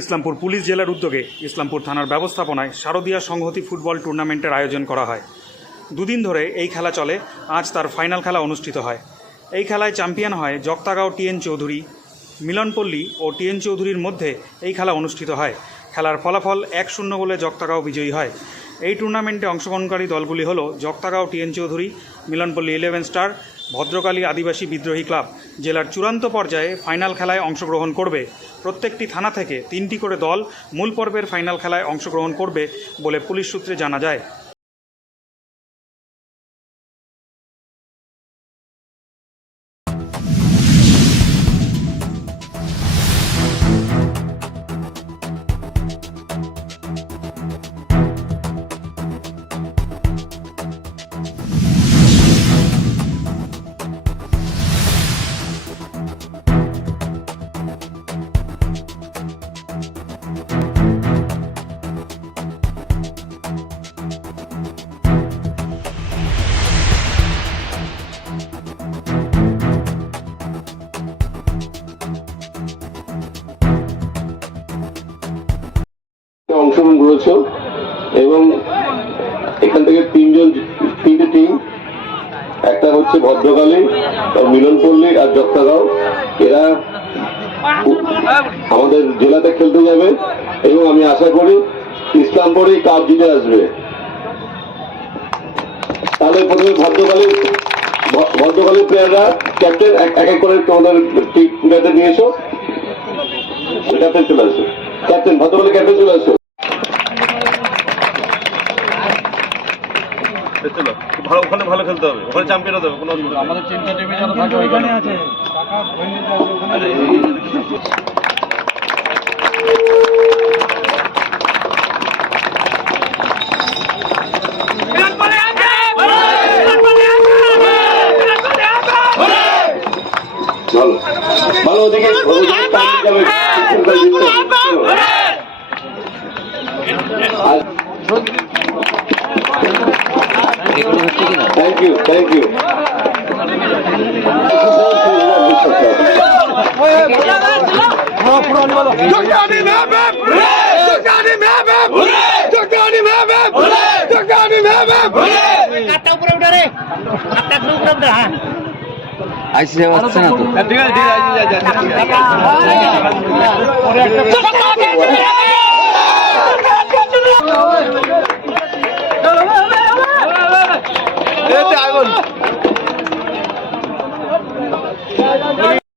Islampur police জেলার উদ্যোগে ইসলামপুর থানার ব্যবস্থাপনায় শারদীয়া সংহতি ফুটবল টুর্নামেন্টের আয়োজন করা হয়। দুদিন ধরে এই খেলা চলে। আজ তার ফাইনাল খেলা অনুষ্ঠিত হয়। এই খেলায় চ্যাম্পিয়ন হয় জগতাগাঁও টিএন চৌধুরী। মিলনপল্লী ও টিএন চৌধুরীর মধ্যে এই খেলা অনুষ্ঠিত হয়। খেলার ফলাফল 1-0 গোলে জগতাগাঁও বিজয়ী হয়। এই টুর্নামেন্টে অংশগ্রহণকারী দলগুলি হল জগতাগাঁও টিএন চৌধুরী, মিলনপল্লী 11 স্টার, ভদ্রকালী আদিবাসী বিদ্রোহী ক্লাব। জেলার চূড়ান্ত পর্যায়ে ফাইনাল খেলায় অংশগ্রহণ করবে। প্রত্যেকটি থানা থেকে 3টি করে দল মূল পর্বের ফাইনাল খেলায় অংশগ্রহণ করবে বলে পুলিশ সূত্রে জানা যায়। অংশগ্রহণ করেছ এবং এখান থেকে তিনটে টিম, একটা হচ্ছে ভদ্রকালী, মিলনপল্লী আর জগতাগাঁও। এরা আমাদের জেলাতে খেলতে যাবে এবং আমি আশা করি ইসলামপুরেই কাপ জিতে আসবে। তাহলে প্রথমে ভদ্রকালী প্লেয়াররা ক্যাপ্টেন এক এক করে তোমাদের টিমটাতে নিয়ে এসো। ক্যাপ্টেন চলে আসো, ক্যাপ্টেন ভদ্রকালী ক্যাপ্টেন চলে আসো। ভালো, ওখানে ভালো খেলতে হবে, ওখানে চ্যাম্পিয়ন হতে হবে, কোনো অসুবিধা নেই। আমাদের চিন্তা ডিভিশন থাকে ওইখানে আছে টাকা ভেঙে যাবে ওখানে। ভালো ওদিকে থ্যাংক ইউ। আইসি আসছে না তো। ঠিক আছে, আগুন